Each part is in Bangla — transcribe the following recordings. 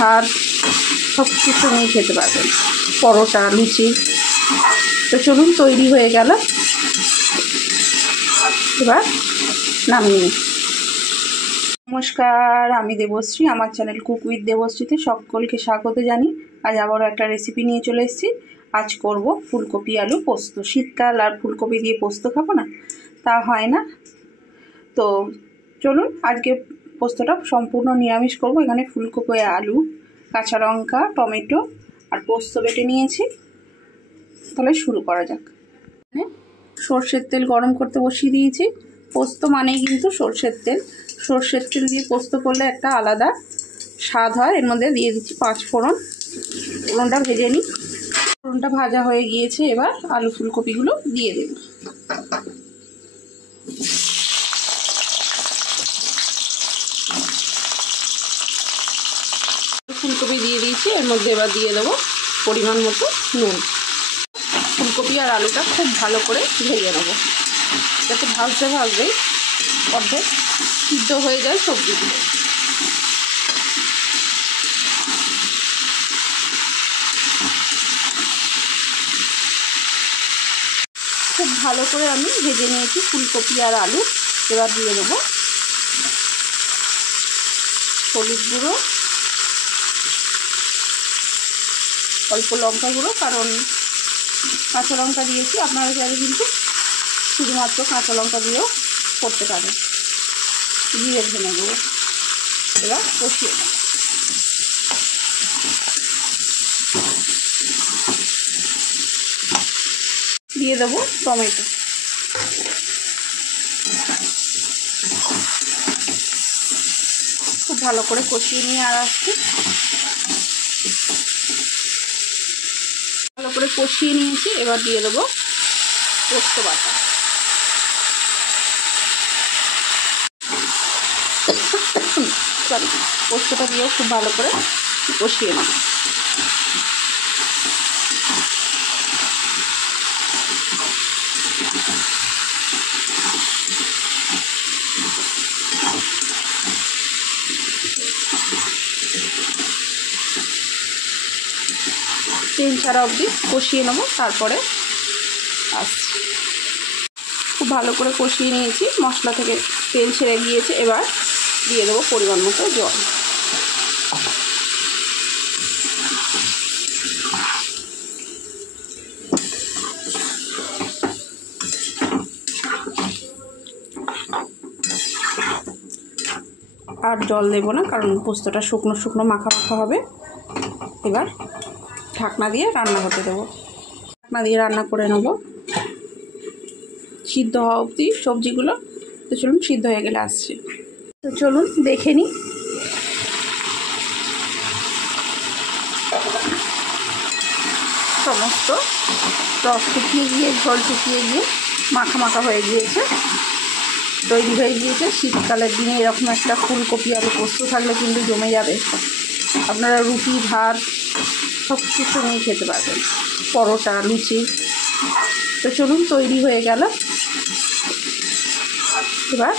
ভাত সব কিছু নিয়ে খেতে পারবেন, পরোটা, লুচি। তো চলুন, তৈরি হয়ে গেল, এবার নামিয়ে। নমস্কার, আমি দেবশ্রী। আমার চ্যানেল কুক উইথ দেবশ্রীতে সকলকে স্বাগত জানি। আজ আবারও একটা রেসিপি নিয়ে চলে এসেছি। আজ করব ফুলকপি আলু পোস্ত। শীতকাল আর ফুলকপি দিয়ে পোস্ত খাবো না, তা হয় না। তো চলুন, আজকে পোস্তটা সম্পূর্ণ নিরামিষ করব। এখানে ফুলকপি, আলু, কাঁচা লঙ্কা, টমেটো আর পোস্ত বেটে নিয়েছি। তাহলে শুরু করা যাক। সর্ষের তেল গরম করতে বসিয়ে দিয়েছি। পোস্ত মানেই কিন্তু সর্ষের তেল। সর্ষের তেল দিয়ে পোস্ত করলে একটা আলাদা স্বাদ হয়। এর মধ্যে দিয়ে দিচ্ছি 5 ফোড়ন। ফোড়নটা ভেজে নিই। ফোড়নটা ভাজা হয়ে গিয়েছে, এবার আলু ফুলকপিগুলো দিয়ে দেব। ফুলকপি দিয়ে দিয়েছি, এর মধ্যে এবার দিয়ে দেবো পরিমাণ মতো নুন। ফুলকপি আর আলুটা খুব ভালো করে ভেজে নেবো, যাতে ভাজতে ভাজতে অর্ধেক সিদ্ধ হয়ে যায় সবজিগুলো। খুব ভালো করে আমি ভেজে নিয়েছি ফুলকপি আর আলু। এবার দিয়ে দেবো হলুদ গুঁড়ো, অল্প লঙ্কা গুঁড়ো, কারণ কাঁচা লঙ্কা দিয়েছি। আপনারা চাইলে কিন্তু শুধুমাত্র কাঁচা লঙ্কা দিয়েও করতে পারেন। দিয়ে ভেঙে দেবো। এবার কষিয়ে নেব। দিয়ে দেবো টমেটো। খুব ভালো করে কষিয়ে নিয়ে আর আসছি। ভালো করে কষিয়ে নিয়েছি, এবার দিয়ে দেবো পোস্ত বাটা। সরি, পোস্তটা দিয়েও খুব ভালো করে কষিয়ে নেব। তেল ছাড়া অবধি কষিয়ে নেবো, তারপরে আসছি। খুব ভালো করে কষিয়ে নিয়েছি, মশলা থেকে তেল ছেড়ে গিয়েছে। এবার দিয়ে দেবো পরিমাণ মতো জল। আর জল দেবো না, কারণ পোস্তটা শুকনো শুকনো মাখা মাখা হবে। এবার ঢাকনা দিয়ে রান্না হতে দেবো। ঢাকনা দিয়ে রান্না করে নেব সিদ্ধ হওয়া অবধি সবজিগুলো। তো চলুন, সিদ্ধ হয়ে গেলে আসছি। তো চলুন দেখে নিই। সমস্ত রস শুকিয়ে গিয়ে, ঝোল শুকিয়ে গিয়ে মাখা মাখা হয়ে গিয়েছে, তৈরি হয়ে গিয়েছে। শীতকালের দিনে এরকম একটা ফুলকপি আলু পোস্ত থাকলে কিন্তু জমে যাবে। আপনারা রুটি, ভাত সব কিছু নিয়ে খেতে পারবেন, পরোটা, লুচি। তো চলুন, তৈরি হয়ে গেল, এবার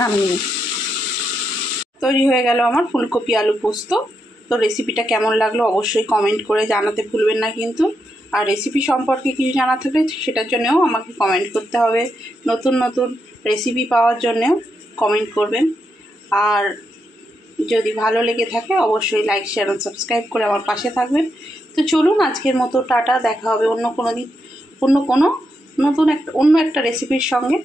নামিয়ে নিই। তৈরি হয়ে গেল আমার ফুলকপি আলু পোস্ত। তো রেসিপিটা কেমন লাগলো অবশ্যই কমেন্ট করে জানাতে ভুলবেন না কিন্তু। আর রেসিপি সম্পর্কে কিছু জানা থাকলে সেটার জন্যও আমাকে কমেন্ট করতে হবে। নতুন নতুন রেসিপি পাওয়ার জন্যেও কমেন্ট করবেন। আর যদি ভালো লেগে থাকে অবশ্যই লাইক, শেয়ার ও সাবস্ক্রাইব করে আমার পাশে থাকবেন। তো চলুন, আজকের মতো টাটা। দেখা হবে অন্য কোনো দিন, অন্য একটা রেসিপির সঙ্গে।